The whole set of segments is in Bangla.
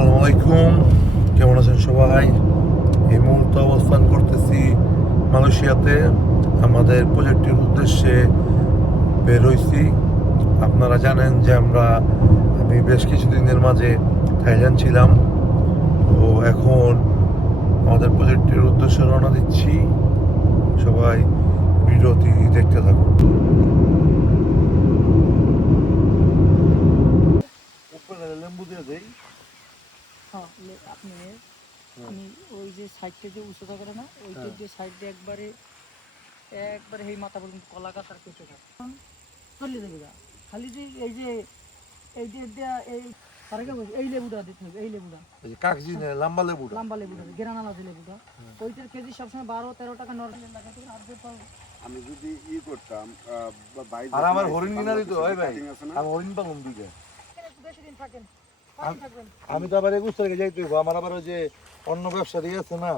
আসসালামু আলাইকুম, কেমন আছেন সবাই? এই মুহূর্তে অবস্থান করতেছি মালয়েশিয়াতে। আমাদের প্রজেক্টের উদ্দেশ্যে বের হইছি। আপনারা জানেন যে আমি বেশ কিছুদিনের মাঝে থাইল্যান্ড ছিলাম। তো এখন আমাদের প্রজেক্টের উদ্দেশ্যে রওনা দিচ্ছি। সবাই ভিডিওটি দেখতে থাকুন। উপরে লেম্বু দিয়ে দেই। হ্যাঁ, আপনি আমি ওই যে সাইডটা যে উঁচুটা করে না, ওইটা যে সাইড দিয়ে একবারে একবারে এই মাথা পর্যন্ত কলা গাছ আর কেটে যায় চলে যাবে গা। খালি যে এই যে এই তারকে বলছি এই লেবুটা দিতে হবে, এই লেবুটা কাগজি লম্বা লেবুটা, লম্বা লেবুটা গেরানালা যে লেবুটা, ওইটার কেজি সবসময় 12-13 টাকা নর্মাল টাকা থেকে আর পাও। আমি যদি করতাম আর আমার হরিণ কিনা দিত হয় ভাই, আমি হরিণ পালন দিকে বেশি দিন থাকেন থাকবেন। আমি তো আবার 21 তারিখে যাইতে হইব। আমার আবার ওই যে অন্য ব্যবসা দিয়ে আছে না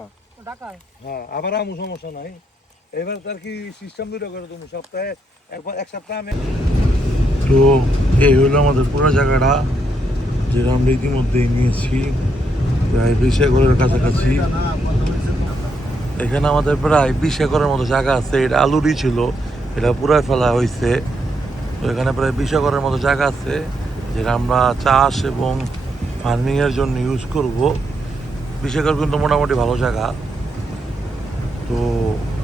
ঢাকায়, হ্যাঁ, আবার আমি সমস্যা নাই। এবার তার কি সিস্টেম দুটো করে তুমি সপ্তাহে এক সপ্তাহ আমি। তো এই হলো আমাদের পুরো জায়গাটা, যেটা আমরা ইতিমধ্যেই নিয়েছি প্রায় 20 একরের কাছাকাছি। এখানে আমাদের প্রায় 20 একরের মতো জায়গা আছে। এটা আলুরই ছিল, এটা পুরাই ফেলা হয়েছে। তো এখানে প্রায় 20 একরের মতো জায়গা আছে, যেটা আমরা চাষ এবং ফার্মিংয়ের জন্য ইউজ করব। 20 একর কিন্তু মোটামুটি ভালো জায়গা। তো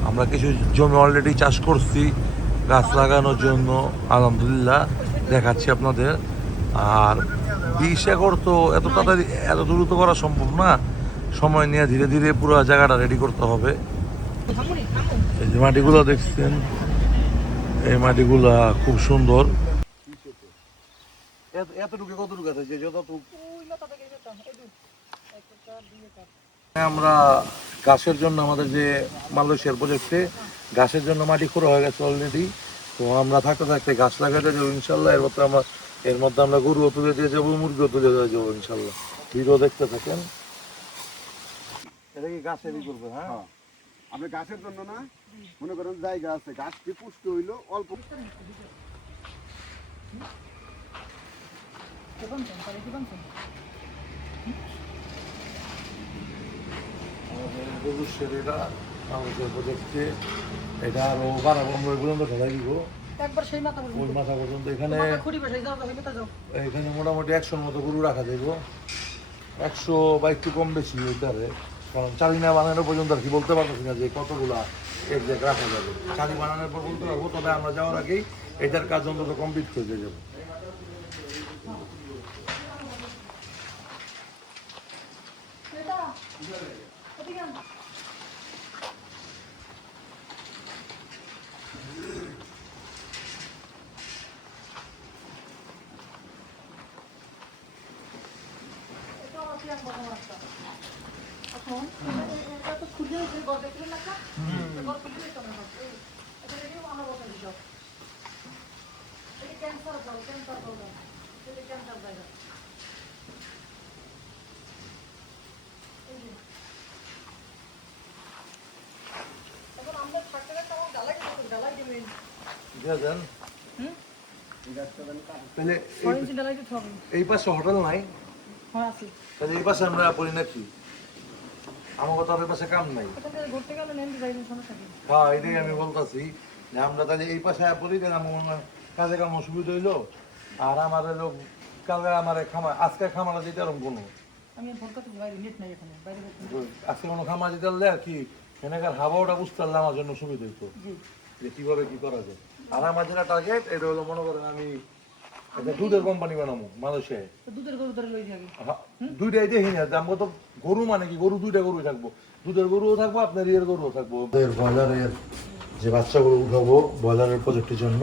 আমরা কিছু জমি অলরেডি চাষ করছি গাছ লাগানোর জন্য, আলহামদুলিল্লাহ দেখাচ্ছি আপনাদের। আর 20 একর তো এত তাড়াতাড়ি এত দ্রুত করা সম্ভব না, সময় নিয়ে ধীরে ধীরে পুরো জায়গাটা রেডি করতে হবে। এই যে মাটিগুলো দেখছেন, এই মাটিগুলা খুব সুন্দর। এতটুকু কতটুকু আছে যে যতটুকু আমরা গাছের জন্য আমাদের যে মালয়েশিয়ার প্রজেক্টে গাছের জন্য মাটি খোঁড়া হয়ে গেছে অলরেডি। তো আমরা থাকতে থাকতে গাছ লাগাতে যাবো ইনশাল্লাহ। এর মধ্যে আমরা গরুও তুলে দিয়ে যাবো, মুরগিও তুলে দিয়ে যাবো ইনশাল্লাহ। ভিডিও দেখতে থাকেন। এটা কি গাছেরই করবে? হ্যাঁ, আপনি গাছের জন্য না, মনে করেন জায়গা আছে, গাছ কি পুষ্ট হইলো অল্প এটা আরো বাড়াবো আমরা পর্যন্ত ঢেলাই দিব একবার সেই মাথা পর্যন্ত, ওই মাথা পর্যন্ত। এখানে এখানে মোটামুটি 100-র মতো গরু রাখা যাইব। 100 বা একটু কম বেশি ওইটারে, কারণ চারিনা বানানোর পর্যন্ত আর কি বলতে পারতেছি না যে কতগুলা এক জায়গায় রাখা যাবে। চারি বানানোর পর বলতে পারবো, তবে আমরা যাওয়ার আগেই এটার কাজ অন্তত কমপ্লিট করে দিয়ে যাবো। এখন এটা তো খুঁজে ঘর দেখলেন না, ঘর খুঁজে ক্যান্সার জায়গা। এখন আমরা থাকতে থাকতে আমার ঢালাই দেবেন। এই পাশে হোটেল নাই, হ্যাঁ আছে, তাহলে এই পাশে আমরা পড়ি নাকি? আমার কথা ওই পাশে কাম নাই। ঘুরতে গেলে নেন যাইবেন, সমস্যা নেই। হ্যাঁ, এটাই আমি বলতেছি যে আমরা তাহলে এই পাশে পড়ি, তাহলে আমার মনে হয় কাজে কাম অসুবিধা হইলো। আর আমার হলো কালকে আমার আজকে খামারা যেতে এরকম কোনো আমি বলতে বাইরে নেট নাই, এখানে বাইরে আজকে কোনো খামার যেতে পারলে আর কি এখানকার হাওয়াটা বুঝতে পারলে আমার জন্য সুবিধা হইতো যে কিভাবে কি করা যায়। আর আমার যেটা টার্গেট এটা হলো, মনে করেন আমি একটা দুধের কোম্পানি বানাবো মালয়েশিয়ায়। দুধের গরু ধরে লই যাবে, দুইটাই দেখি না আমরা তো গরু মানে কি, গরু দুইটা গরু থাকবো, দুধের গরুও থাকবো, আপনার ইয়ের গরুও থাকবো। ব্রয়লারের যে বাচ্চাগুলো উঠাবো ব্রয়লারের প্রজেক্টের জন্য,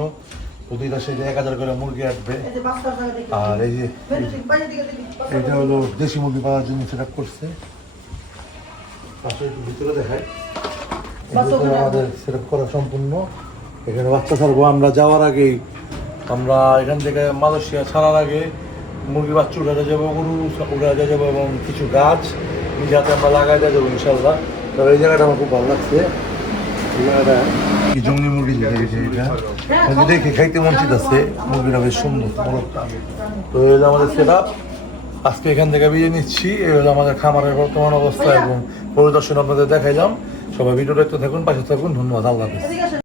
প্রতিটা সেটা 1000 করে মুরগি আসবে। আর এই যে এটা হলো দেশি মুরগি পাওয়ার জন্য সেট আপ করছে। পাশে একটু ভিতরে দেখায়, আমাদের সেট আপ করা সম্পূর্ণ। এখানে বাচ্চা ছাড়বো আমরা যাওয়ার আগেই। আমরা এখান থেকে মালয়েশিয়া ছাড়ার আগে মুরগি বাচ্চা উঠাতে যাবো, গরু উঠাতে যাবো এবং কিছু গাছ নিজে হাতে আমরা লাগাই দিয়ে যাবো ইনশাল্লাহ। তবে এই জায়গাটা আমার খুব ভালো লাগছে। এই জায়গাটা কি জঙ্গলি মুরগি এটা দেখে খাইতে মন চাইতেছে। মুরগিটা বেশ সুন্দর। তো এই হলো আমাদের সেট আপ। আজকে এখান থেকে বিয়ে নিচ্ছি। এই হলো আমাদের খামারের বর্তমান অবস্থা এবং পরিদর্শন আপনাদের দেখাইলাম। সবাই ভিডিও দেখতে থাকুন, পাশে থাকুন। ধন্যবাদ, আল্লাহ হাফেজ।